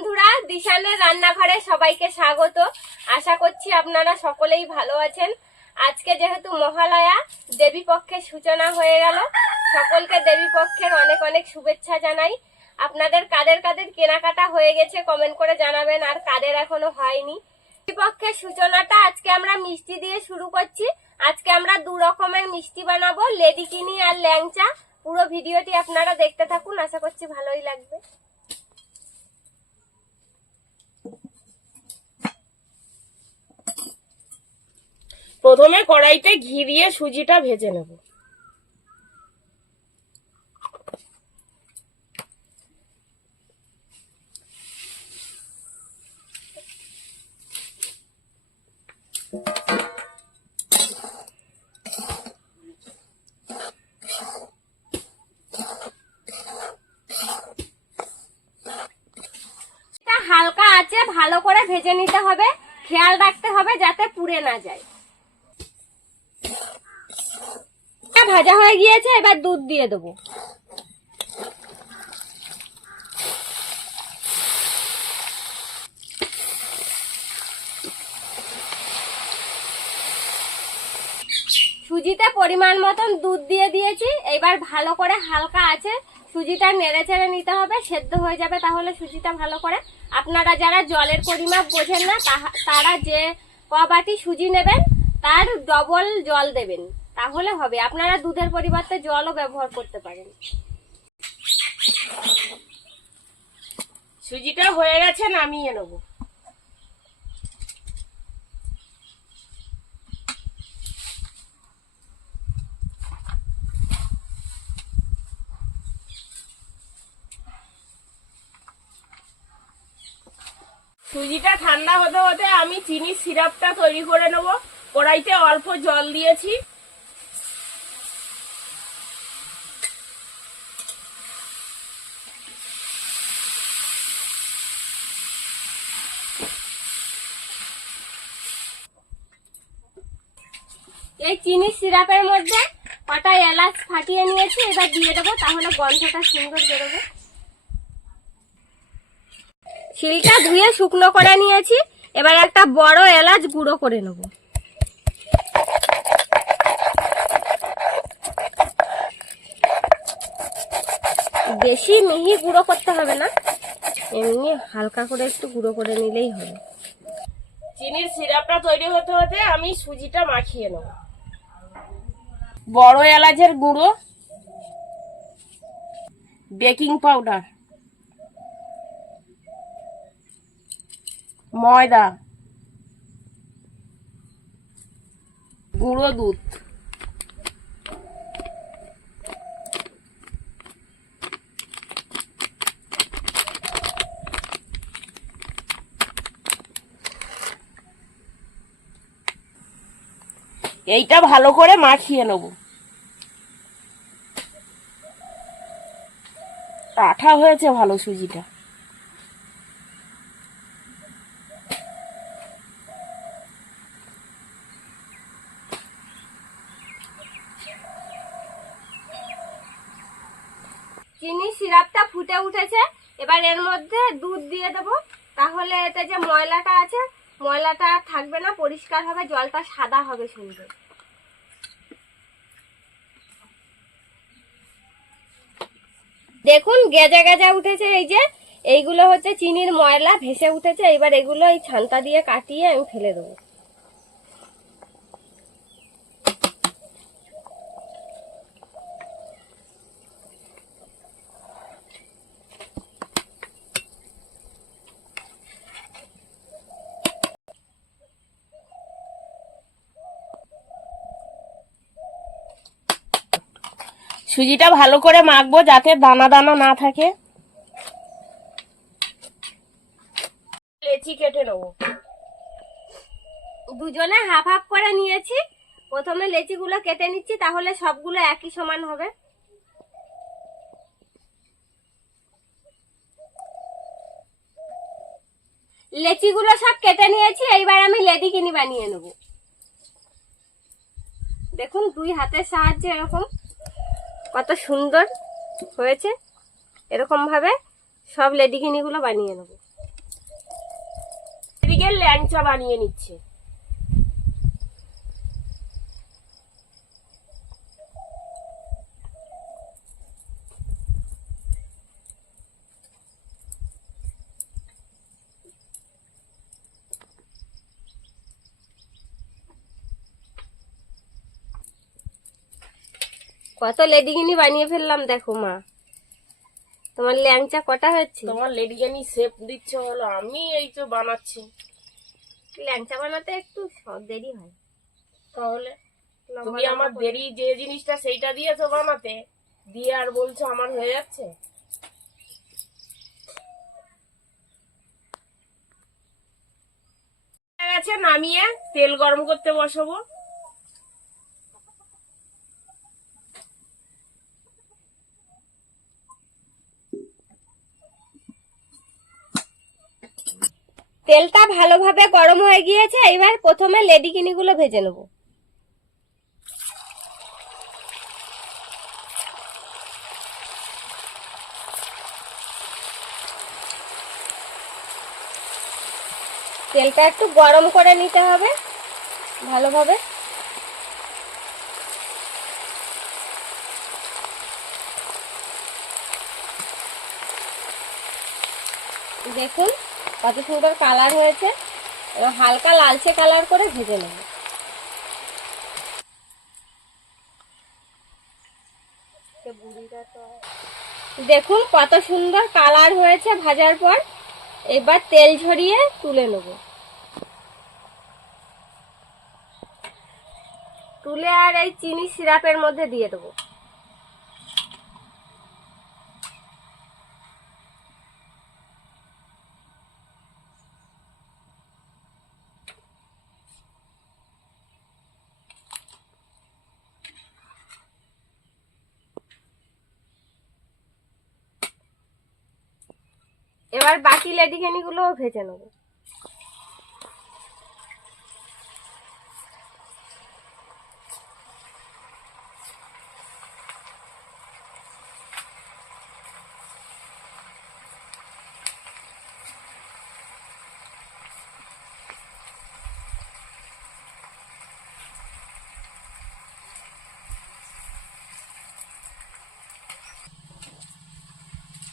বন্ধুরা, দিশানের রান্নাঘরে সবাইকে স্বাগত। আশা করছি আপনারা সকলেই ভালো আছেন। আজকে যেহেতু মহালয়া, দেবী পক্ষের সূচনা হয়ে গেল, সকলকে দেবী পক্ষের অনেক অনেক শুভেচ্ছা জানাই। আপনাদের কাদের কাদের কেনাকাটা হয়ে গেছে কমেন্ট করে জানাবেন, আর কাদের এখনো হয়নি। দেবী পক্ষের সূচনাটা আজকে আমরা মিষ্টি দিয়ে শুরু করছি। আজকে আমরা দু রকমের মিষ্টি বানাবো, লেডিকিনি আর ল্যাংচা। পুরো ভিডিওটি আপনারা দেখতে থাকুন, আশা করছি ভালোই লাগবে। প্রথমে কড়াইতে ঘি দিয়ে সুজিটা ভেজে নেব। হালকা আছে ভালো করে ভেজে নিতে হবে, খেয়াল রাখতে হবে যাতে পুড়ে না যায়। ভাজা হয়ে গিয়েছে, এবার দুধ দিয়ে দেবো। সুজিতে পরিমাণ মতন দুধ দিয়ে দিয়েছি। এবার ভালো করে হালকা আছে সুজিটা নেড়ে চেড়ে নিতে হবে, সেদ্ধ হয়ে যাবে তাহলে সুজিটা ভালো করে। আপনারা যারা জলের পরিমাপ বোঝেন না তারা যে বাটি সুজি নেবেন তার ডবল জল দেবেন, তাহলে হবে। আপনারা দুধের পরিবর্তে জলও ব্যবহার করতে পারেন। সুজিটা হয়ে গেছে, নামিয়ে নেব। সুজিটা ঠান্ডা হতে হতে আমি চিনির সিরাপটা তৈরি করে নেব। কড়াইতে অল্প জল দিয়েছি। এই চিনির সিরাপের মধ্যে কটা এলাচ ফাটিয়ে নিয়েছি, এবার দিয়ে দেবো, তাহলে গন্ধটা সুন্দর বেরোবে। শিলটা ধুয়ে শুকনো করে নিয়েছি, এবার একটা বড় এলাচ গুঁড়ো করে নেব। বেশি মিহি গুঁড়ো করতে হবে না, এমনি হালকা করে একটু গুঁড়ো করে নিলেই হবে। চিনির সিরাপটা তৈরি হতে হতে আমি সুজিটা মাখিয়ে নেব। বড় এলাচের গুঁড়ো, বেকিং পাউডার, ময়দা, গুঁড়ো দুধ, এইটা ভালো করে মাখিয়ে নেব। আঠা হয়েছে ভালো সুজিটা। চিনি সিরাপটা ফুটে উঠেছে, এবার এর মধ্যে দুধ দিয়ে দেবো, তাহলে এতে যে ময়লাটা আছে ময়লাটা আর থাকবে না, পরিষ্কার হবে, জলটা সাদা হবে সুন্দর। দেখুন গেজা গেজা উঠেছে, এই যে এইগুলো হচ্ছে চিনির ময়লা ভেসে উঠেছে। এবার এগুলো এই ছানটা দিয়ে কাটিয়ে আমি ফেলে দেবো। সুজিটা ভালো করে মাখবো যাতে দানা দানা না থাকে। লেচি কেটে নেবো। দুজনে হাফ হাফ করে নিয়েছি। প্রথমে লেচিগুলো কেটে নিচ্ছি, তাহলে সবগুলো একই সমান হবে। লেচিগুলো সব কেটে নিয়েছি, এইবার আমি লেডিকিনি বানিয়ে নেব। দেখুন দুই হাতের সাহায্যে এরকম কত সুন্দর হয়েছে। এরকম ভাবে সব লেডিকিনি গুলো বানিয়ে নেব। এদিকে ল্যাংচা বানিয়ে নিচ্ছে। কত লেডিগিনি বানিয়ে ফেললাম দেখো মা। তোমার ল্যাংচা কটা হচ্ছে? তোমার লেডিকেনি শেপ দিচ্ছে হলো, আমি এই তো বানাচ্ছি। ল্যাংচা বানাতে একটু দেরি হয়। তাহলে লম্বা তুমি লম্বা আমার করে। দেরি যে জিনিসটা সেইটা দিয়েছো বানাতে, দিয়ে আর বলছো আমার হয়ে যাচ্ছে। হয়ে গেছে, নামিয়ে তেল গরম করতে বসাবো। তেলটা ভালোভাবে গরম হয়ে গিয়েছে, এবার প্রথমে লেডিকিনি গুলো ভেজে নেব। তেলটা একটু গরম করে নিতে হবে ভালোভাবে। দেখুন কত সুন্দর কালার হয়েছে। এবার হালকা লালচে কালার করে ভেজে নেব। দেখুন কত সুন্দর কালার হয়েছে ভাজার পর। এবার তেল ঝরিয়ে তুলে নেব। তুলে আর এই চিনি সিরাপের মধ্যে দিয়ে দেবো। এবার বাকি লেডিকেনি গুলোও ভেজে নেব।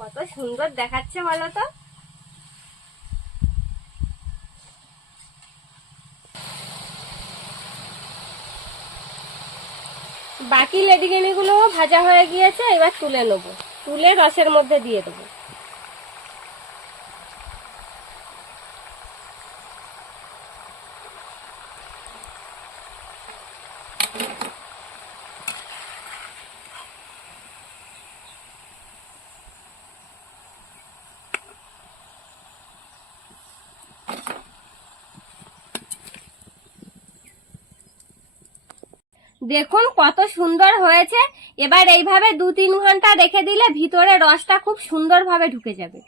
কত সুন্দর দেখাচ্ছে বলো তো। বাকি লেডিকেনি গুলো ভাজা হয়ে গিয়েছে, এবার তুলে নেব। তুলে রসের মধ্যে দিয়ে দেবো। দেখুন কত সুন্দর হয়েছে। এবার এইভাবে 2-3 ঘন্টা রেখে দিলে ভিতরে রসটা খুব সুন্দরভাবে ঢুকে যাবে।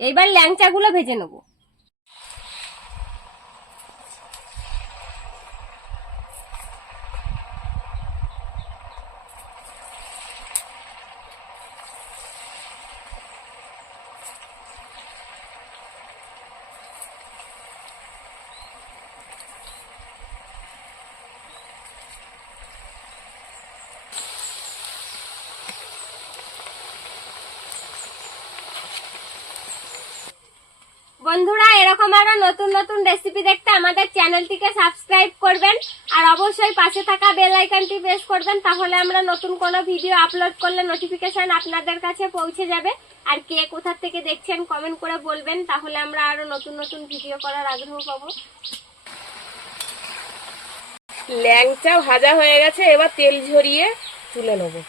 এইবার ল্যাংচাগুলো ভেজে নেব। বন্ধুরা এরকম আরো নতুন নতুন রেসিপি দেখতে আমাদের চ্যানেলটিকে সাবস্ক্রাইব করবেন আর অবশ্যই পাশে থাকা বেল আইকনটি প্রেস করবেন, তাহলে আমরা নতুন কোনো ভিডিও আপলোড করলে নোটিফিকেশন আপনাদের কাছে পৌঁছে যাবে। আর কে কোথা থেকে দেখছেন কমেন্ট করে বলবেন, তাহলে আমরা আরো নতুন নতুন ভিডিও করার আগ্রহ পাবো। ল্যাংচা ভাজা হয়ে গেছে, এবার তেল ঝরিয়ে তুলে নেবো।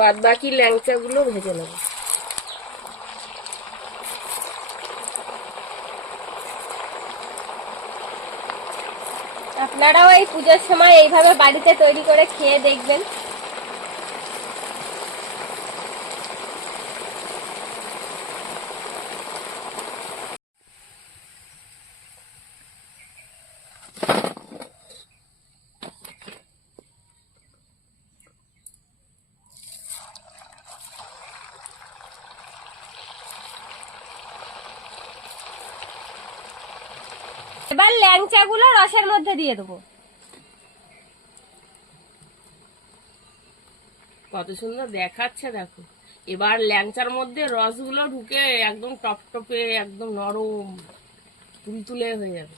বাদ বাকি ল্যাংচা গুলো ভেজে নেব। আপনারাও এই পুজোর সময় এইভাবে বাড়িতে তৈরি করে খেয়ে দেখবেন। এবার ল্যাংচাগুলো রসের মধ্যে দিয়ে দেবো। কত সুন্দর দেখাচ্ছে দেখো। এবার ল্যাংচার মধ্যে রসগুলো ঢুকে একদম টপটপে একদম নরম তুলতুলে হয়ে যাবে।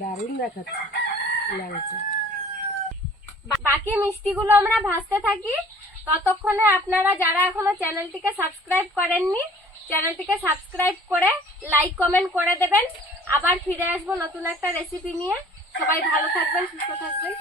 দারুণ দেখাচ্ছে ল্যাংচা। বাকি মিষ্টিগুলো আমরা ভাজতে থাকি। ততক্ষণে আপনারা যারা এখনো চ্যানেলটিকে সাবস্ক্রাইব করেননি, চ্যানেলটিকে সাবস্ক্রাইব করে লাইক কমেন্ট করে দেবেন। আবার ফিরে আসবো নতুন একটা রেসিপি নিয়ে। সবাই ভালো থাকবেন, সুস্থ থাকবেন।